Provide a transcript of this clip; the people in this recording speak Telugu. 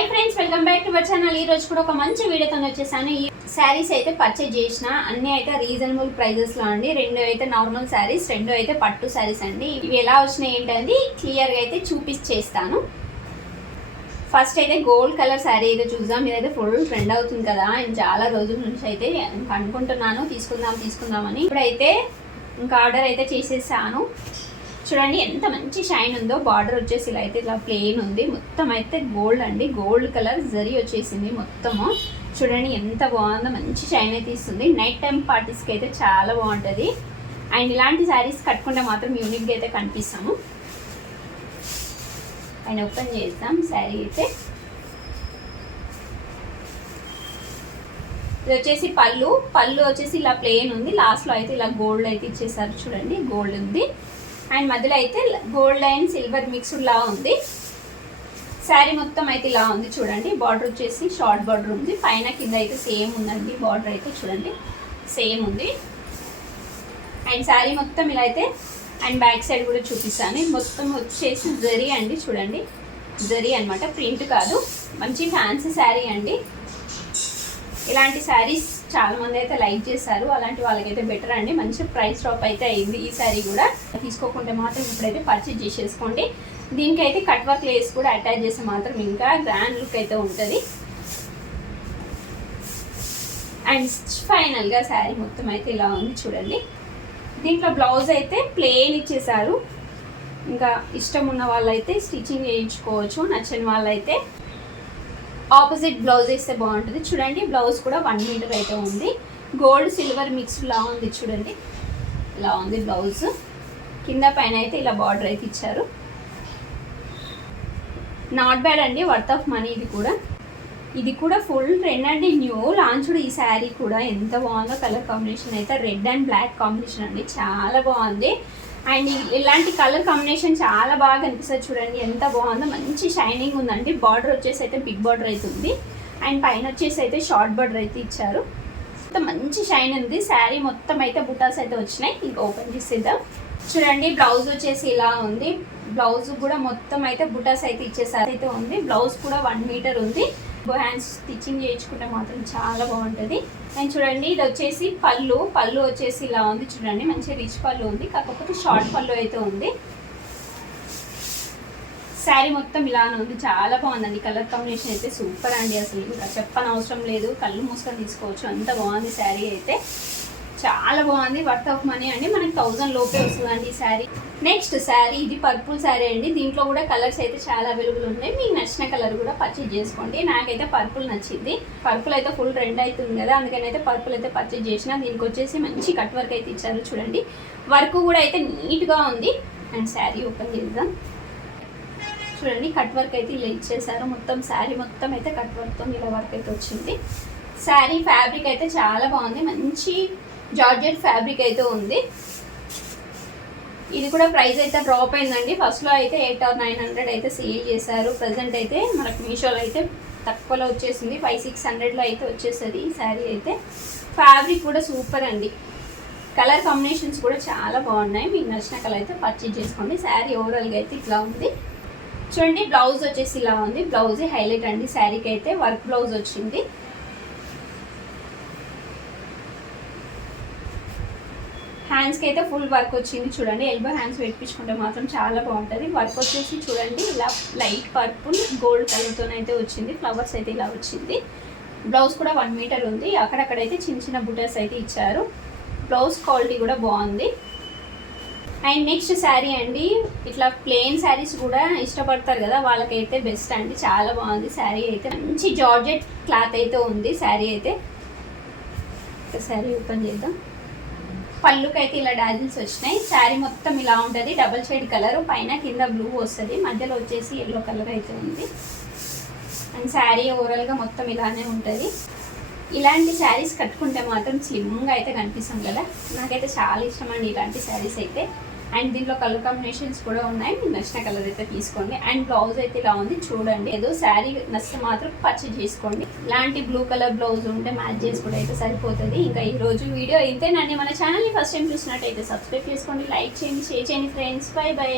Hi friends, welcome back to our channel. ఈ రోజు కూడా ఒక మంచి వీడియోతో వచ్చేసాను. ఈ శారీస్ అయితే పర్చేజ్ చేసిన, అన్ని అయితే రీజనబుల్ ప్రైజెస్ లో అండి. రెండు అయితే నార్మల్ శారీస్, రెండు అయితే పట్టు శారీస్ అండి. ఇవి ఎలా వచ్చినాయి ఏంటండి క్లియర్ గా అయితే చూపించేస్తాను. ఫస్ట్ అయితే గోల్డ్ కలర్ శారీ అయితే చూద్దాం. ఇదైతే ఫుల్ ట్రెండ్ అవుతుంది కదా, నేను చాలా రోజుల నుంచి అయితే అనుకుంటున్నాను తీసుకుందామని. ఇప్పుడైతే ఇంకా ఆర్డర్ అయితే చేసేసాను. చూడండి ఎంత మంచి షైన్ ఉందో. బార్డర్ వచ్చేసి ఇలా అయితే ఇలా ప్లెయిన్ ఉంది. మొత్తం అయితే గోల్డ్ అండి, గోల్డ్ కలర్ జరీ వచ్చేసింది మొత్తము. చూడండి ఎంత బాగుందో, మంచి షైన్ అయితే ఇస్తుంది. నైట్ టైం పార్టీస్కి అయితే చాలా బాగుంటుంది. అండ్ ఇలాంటి శారీస్ కట్టుకుంటే మాత్రం యూనిక్గా అయితే కనిపిస్తాము. అండ్ ఓపెన్ చేద్దాం శారీ అయితే. ఇది వచ్చేసి పళ్ళు వచ్చేసి ఇలా ప్లెయిన్ ఉంది. లాస్ట్లో అయితే ఇలా గోల్డ్ అయితే ఇచ్చేసారు. చూడండి గోల్డ్ ఉంది. అండ్ మధ్యలో అయితే గోల్డ్ అండ్ సిల్వర్ మిక్స్డ్ లా ఉంది. శారీ మొత్తం అయితే ఇలా ఉంది. చూడండి బార్డర్ వచ్చేసి షార్ట్ బార్డర్ ఉంది. పైన కింద అయితే సేమ్ ఉందండి. బార్డర్ అయితే చూడండి సేమ్ ఉంది. అండ్ శారీ మొత్తం ఇలా అయితే, అండ్ బ్యాక్ సైడ్ కూడా చూపిస్తాను. మొత్తం వచ్చేసి జరీ అండి. చూడండి జరీ అనమాట, ప్రింట్ కాదు. మంచి ఫ్యాన్సీ శారీ అండి. ఇలాంటి శారీస్ చాలా మంది అయితే లైక్ చేశారు. అలాంటి వాళ్ళకైతే బెటర్ అండి. మంచి ప్రైస్ డ్రాప్ అయితే అయింది. ఈ శారీ కూడా తీసుకోకుంటే మాత్రం ఇప్పుడైతే పర్చేజ్ చేసేసుకోండి. దీనికైతే కట్ వర్క్ లేస్ కూడా అటాచ్ చేస్తే మాత్రం ఇంకా గ్రాండ్ లుక్ అయితే ఉంటుంది. అండ్ ఫైనల్గా శారీ మొత్తం అయితే ఇలా ఉంది. చూడండి దీంట్లో బ్లౌజ్ అయితే ప్లెయిన్ ఇచ్చేసారు. ఇంకా ఇష్టం ఉన్న వాళ్ళైతే స్టిచ్చింగ్ చేయించుకోవచ్చు. నచ్చని వాళ్ళైతే ఆపోజిట్ బ్లౌజ్ వేస్తే బాగుంటుంది. చూడండి బ్లౌజ్ కూడా 1 మీటర్ అయితే ఉంది. గోల్డ్ సిల్వర్ మిక్స్ లా ఉంది. చూడండి ఇలా ఉంది బ్లౌజ్. కింద పైన అయితే ఇలా బార్డర్ అయితే ఇచ్చారు. నాట్ బ్యాడ్ అండి, వర్త్ ఆఫ్ మనీ. ఇది కూడా ఫుల్ ట్రెండ్ అండి. న్యూ లాంచ్డ్ ఈ శారీ కూడా ఎంత బాగుందో. కలర్ కాంబినేషన్ అయితే రెడ్ అండ్ బ్లాక్ కాంబినేషన్ అండి, చాలా బాగుంది. అండ్ ఇలాంటి కలర్ కాంబినేషన్ చాలా బాగా కనిపిస్తుంది. చూడండి ఎంత బాగుందో, మంచి షైనింగ్ ఉందండి. బార్డర్ వచ్చేసి అయితే బిగ్ బార్డర్ అయితే ఉంది. అండ్ పైన వచ్చేసి అయితే షార్ట్ బార్డర్ అయితే ఇచ్చారు. మంచి షైన్ ఉంది. శారీ మొత్తం అయితే బుటాస్ అయితే వచ్చినాయి. ఇంకా ఓపెన్ చేసేద్దాం. చూడండి బ్లౌజ్ వచ్చేసి ఇలా ఉంది. బ్లౌజ్ కూడా మొత్తం అయితే బుటాస్ అయితే ఇచ్చేసారి అయితే ఉంది. బ్లౌజ్ కూడా 1 మీటర్ ఉంది. హ్యాండ్స్ స్టిచ్చింగ్ చేయించుకుంటే మాత్రం చాలా బాగుంటుంది. అండ్ చూడండి ఇది వచ్చేసి పళ్ళు వచ్చేసి ఇలా ఉంది. చూడండి మంచి రిచ్ పళ్ళు ఉంది, కాకపోతే షార్ట్ పళ్ళు అయితే ఉంది. శారీ మొత్తం ఇలానే ఉంది. చాలా బాగుందండి. కలర్ కాంబినేషన్ అయితే సూపర్ అండి. అసలు ఇంకా చెప్పని అవసరం లేదు, కళ్ళు మూసుకొని తీసుకోవచ్చు, అంత బాగుంది. శారీ అయితే చాలా బాగుంది. వర్త్ ఆఫ్ మనీ అండి. మనకి 1000 లోపే వస్తుందండి ఈ శారీ. నెక్స్ట్ శారీ ఇది పర్పుల్ శారీ అండి. దీంట్లో కూడా కలర్స్ అయితే చాలా అవైలబుల్ ఉన్నాయి. మీకు నచ్చిన కలర్ కూడా పర్చేజ్ చేసుకోండి. నాకైతే పర్పుల్ నచ్చింది. పర్పుల్ అయితే ఫుల్ ట్రెండ్ అవుతుంది కదా, అందుకని అయితే పర్పుల్ అయితే పర్చేజ్ చేసిన. దీనికి వచ్చేసి మంచి కట్ వర్క్ అయితే ఇచ్చారు. చూడండి వర్క్ కూడా అయితే నీట్గా ఉంది. అండ్ శారీ ఓపెన్ చేద్దాం. చూడండి కట్ వర్క్ అయితే ఇలా ఇచ్చేసారు. మొత్తం శారీ మొత్తం అయితే కట్ వర్క్తో ఇలా వర్క్ అయితే వచ్చింది. శారీ ఫ్యాబ్రిక్ అయితే చాలా బాగుంది. మంచి జార్జెట్ ఫ్యాబ్రిక్ అయితే ఉంది. ఇది కూడా ప్రైస్ అయితే డ్రాప్ అయిందండి. ఫస్ట్లో అయితే 800 or 900 అయితే సేల్ చేశారు. ప్రజెంట్ అయితే మనకు మీషోలో అయితే తక్కువలో వచ్చేసింది. 500-600లో అయితే వచ్చేస్తుంది ఈ శారీ అయితే. ఫ్యాబ్రిక్ కూడా సూపర్ అండి. కలర్ కాంబినేషన్స్ కూడా చాలా బాగున్నాయి. మీకు నచ్చిన కలర్ అయితే పర్చేజ్ చేసుకోండి. శారీ ఓవరాల్గా అయితే ఇట్లా ఉంది. చూడండి బ్లౌజ్ వచ్చేసి ఇలా ఉంది. బ్లౌజ్ హైలైట్ అండి. శారీకి అయితే వర్క్ బ్లౌజ్ వచ్చింది. హ్యాండ్స్కి అయితే ఫుల్ వర్క్ వచ్చింది. చూడండి ఎల్బో హ్యాండ్స్ పెట్టించుకుంటే మాత్రం చాలా బాగుంటుంది. వర్క్ వచ్చేసి చూడండి ఇలా లైట్ పర్పుల్ గోల్డ్ కలర్తో అయితే వచ్చింది. ఫ్లవర్స్ అయితే ఇలా వచ్చింది. బ్లౌజ్ కూడా 1 మీటర్ ఉంది. అక్కడక్కడైతే చిన్న చిన్న బుటర్స్ అయితే ఇచ్చారు. బ్లౌజ్ క్వాలిటీ కూడా బాగుంది. అండ్ నెక్స్ట్ శారీ అండి. ఇట్లా ప్లెయిన్ శారీస్ కూడా ఇష్టపడతారు కదా, వాళ్ళకైతే బెస్ట్ అండి. చాలా బాగుంది శారీ అయితే. మంచి జార్జెట్ క్లాత్ అయితే ఉంది శారీ అయితే. శారీ ఓపెన్ చేద్దాం. పళ్ళుకి అయితే ఇలా డాజిల్స్ వచ్చినాయి. శారీ మొత్తం ఇలా ఉంటుంది. డబల్ షేడ్ కలర్, పైన కింద బ్లూ వస్తుంది, మధ్యలో వచ్చేసి ఎల్లో కలర్ అయితే ఉంది. అండ్ శారీ ఓవరాల్గా మొత్తం ఇలానే ఉంటుంది. ఇలాంటి శారీస్ కట్టుకుంటే మాత్రం స్లిమ్గా అయితే కనిపిస్తాం కదా, నాకైతే చాలా ఇష్టం అండి ఇలాంటి శారీస్ అయితే. అండ్ దీంట్లో కలర్ కాంబినేషన్స్ కూడా ఉన్నాయి. మీకు నచ్చిన కలర్ అయితే తీసుకోండి. అండ్ బ్లౌజ్ అయితే ఇలా ఉంది. చూడండి ఏదో శారీ నచ్చితే మాత్రం పర్చేజ్ చేసుకోండి. ఇలాంటి బ్లూ కలర్ బ్లౌజ్ ఉంటే మ్యాచ్ చేసుకుంటే అయితే సరిపోతుంది. ఇంకా ఈ రోజు వీడియో ఇంతేనండి. మన ఛానల్ని ఫస్ట్ టైం చూసినట్టయితే సబ్స్క్రైబ్ చేసుకోండి, లైక్ చేయండి, షేర్ చేయండి ఫ్రెండ్స్. By by.